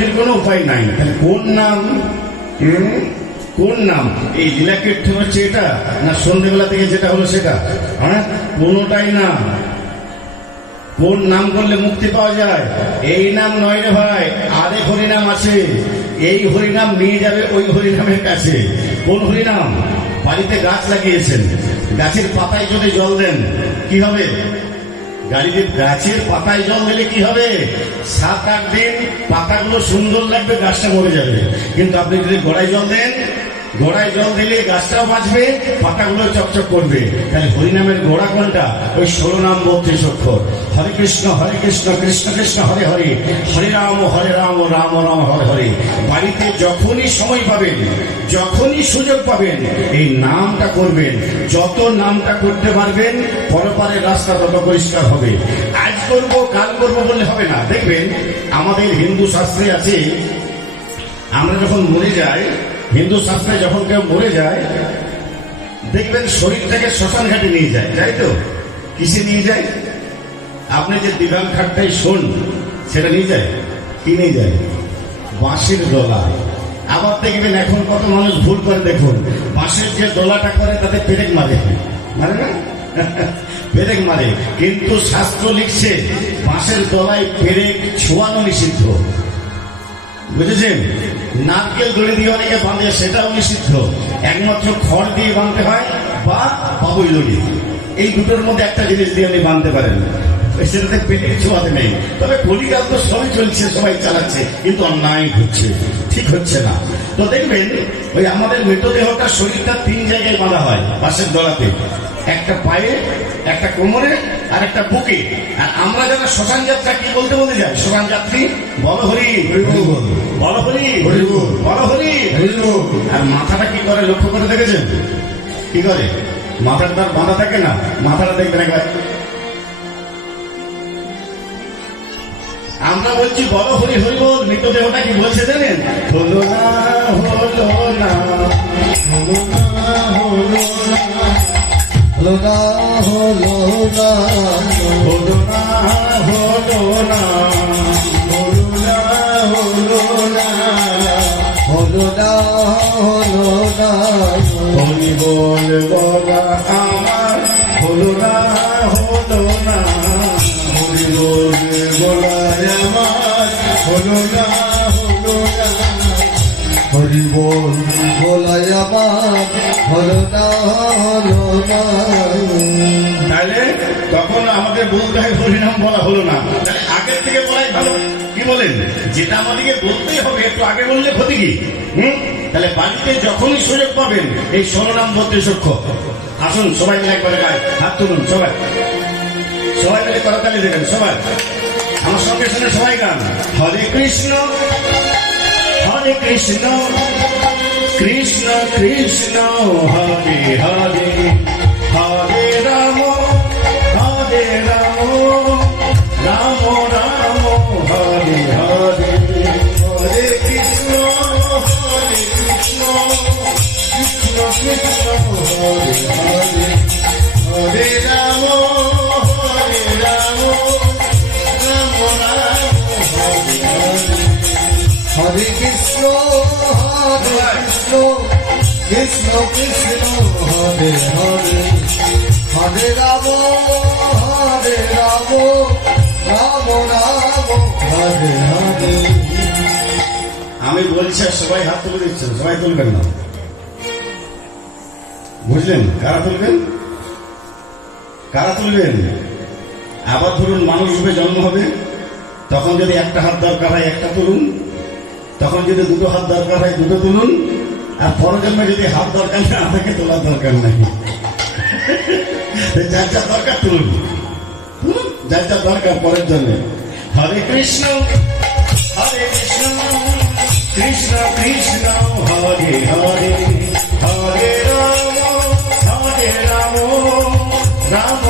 মুক্তির কোনো উপায় নাই। তাহলে কোন নাম? কোন নাম? এই লীলাকীর্তন হচ্ছে এটা না সন্ধ্যেবেলা থেকে যেটা হলো সেটা? হ্যাঁ? কোনোটাই না। কোন নাম করলে মুক্তি পাওয়া যায়? এই নাম নয় রে ভাই আরেক হরিনাম আছে। এই হরিনাম নিয়ে যাবে ওই হরিনামের কাছে। কোন হরিনাম? বাড়িতে গাছ লাগিয়েছেন। গাছের পাতায় যদি জল দেন কি হবে? গাড়িতে গাছের পাতায় জল দিলে কি হবে? সাত আট দিন পাতাগুলো সুন্দর লাগবে, গাছটা মরে যাবে। কিন্তু আপনি যদি গোড়ায় জল দেন গোড়ায় জল দিলে গাছটাও বাঁচবে পাতাগুলো চকচক করবে। তাহলে হরিনামের গোড়া কোনটা? ওই ষোলো নাম বত্রিশ অক্ষর। হরে কৃষ্ণ হরে কৃষ্ণ কৃষ্ণ কৃষ্ণ, হরে হরে। হরে রাম হরে রাম রাম রাম, হরে হরে। বাড়িতে যখনই সময় পাবেন, যখনই সুযোগ পাবেন, এই নামটা করবেন। যত নামটা করতে পারবেন, পরপারের রাস্তা তত পরিষ্কার হবে। আজ করব, কাল করব বললে হবে না। দেখবেন, আমাদের হিন্দু শাস্ত্রে আছে, আমরা যখন মরে যাই হিন্দু শাস্ত্রে যখন কেউ মরে যায়, দেখবেন শরীরটাকে শ্মশান ঘাটে নিয়ে যায়, তাই তো? কিসে নিয়ে যায়? আপনি যে দিবান খাটটাই শোন, সেটা নিয়ে যায়? কি নিয়ে যায়? বাঁশের দোলা আবার দেখবেন এখন কত মানুষ ভুল করে দেখুন, বাঁশের যে দোলাটা করে, তাতে পেরেক মারে। মারে না? পেরেক মারে। কিন্তু শাস্ত্র লিখছে, বাঁশের দোলায় পেরেক ছোয়ানো নিষিদ্ধ। বুঝেছেন? নারকেল দড়ি দিয়ে অনেকে বাঁধে, সেটাও নিষিদ্ধ। একমাত্র খড় দিয়ে বাঁধতে হয় বা বাবুই দড়ি। এই দুটোর মধ্যে একটা জিনিস দিয়ে আপনি বাঁধতে পারেন। সেটাতে পেটে ছোঁয়াতে নেই। তবে কলিকাল তো সবই চলছে, সবাই চালাচ্ছে, কিন্তু অন্যায় হচ্ছে। ঠিক হচ্ছে না। তো দেখবেন, ওই আমাদের মৃতদেহটা শরীরটা তিন জায়গায় বাঁধা হয়, পাশের দলাতে একটা পায়ে, একটা কোমরে আর একটা বুকে। আর আমরা যারা শ্মশান যাত্রা কি বলতে বলতে যাই? শ্মশান যাত্রী? বল হরি। বল হরি। বল হরি। আর মাথাটা কি করে লক্ষ্য করে দেখেছেন? কি করে? মাথাটা তার বাঁধা থাকে না? মাথাটা দেখবেন একবার। আমরা বলছি বড় হরি হরি বল মৃতদেহটা কি বলছে জানেন? হলো না হলো না হলো না হলো হলো না হলো না হলো না হলো না। হলো না হলো না। হলো না হলো না। হরি বল বলায় আমার বলতে হয় হরিনাম বলা হলো না। আগের থেকে বলাই ভালো। কি বলেন? যেটা আমাদেরকে বলতেই হবে, একটু আগে বললে ক্ষতি কি? হুম? তাহলে বাড়িতে যখনই সুযোগ পাবেন, এই ষোলনাম বত্রিশ অক্ষর আসুন, সবাই মিলে একবারে গায়ে হাত তুলুন, সবাই। সবাই মিলে করতালি দেবেন, সবাই। আমার সঙ্গে সঙ্গে সবাই গান। হরে কৃষ্ণ হরে কৃষ্ণ কৃষ্ণ কৃষ্ণ, হরে হরে। হরে কৃষ্ণ হরে কৃষ্ণ কৃষ্ণ কৃষ্ণ, হরে হরে। হরে রাম হরে রাম রাম রাম, হরে হরে। আমি বলছি সবাই হাত তুলে দিচ্ছেন সবাই তুলবেন না। বুঝলেন? কারা তুলবেন? কারা তুলবেন? আবার ধরুন মানুষ রূপে জন্ম হবে, তখন যদি একটা হাত দরকার হয়, একটা তুলুন। তখন যদি দুটো হাত দরকার হয় দুটো তুলুন। আর পরজন্মে যদি হাত দরকার না আমাকে তোলার দরকার নাই। যার যার দরকার তুলুন। যার যার দরকার পরের জন্য। হরে কৃষ্ণ হরে কৃষ্ণ কৃষ্ণ কৃষ্ণ হরে হরে হরে রাম হরে রাম রাম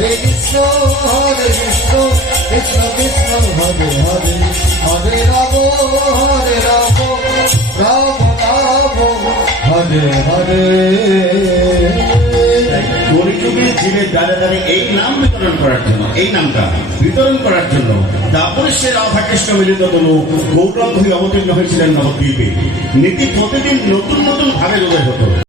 কৃষ্ণ, হরে কৃষ্ণ কৃষ্ণ কৃষ্ণ, হরে হরে হরে রাম হরে রাম রাম রাম, হরে হরে। কলিযুগে জীবের দ্বারে দ্বারে এই নাম বিতরণ করার জন্য, এই নামটা বিতরণ করার জন্য তারপরে সে রাধাকৃষ্ণ মিলিত গৌতম হয়ে অবতীর্ণ হয়েছিলেন নবদ্বীপে। নীতি প্রতিদিন নতুন নতুন ভাবে উদয় হতো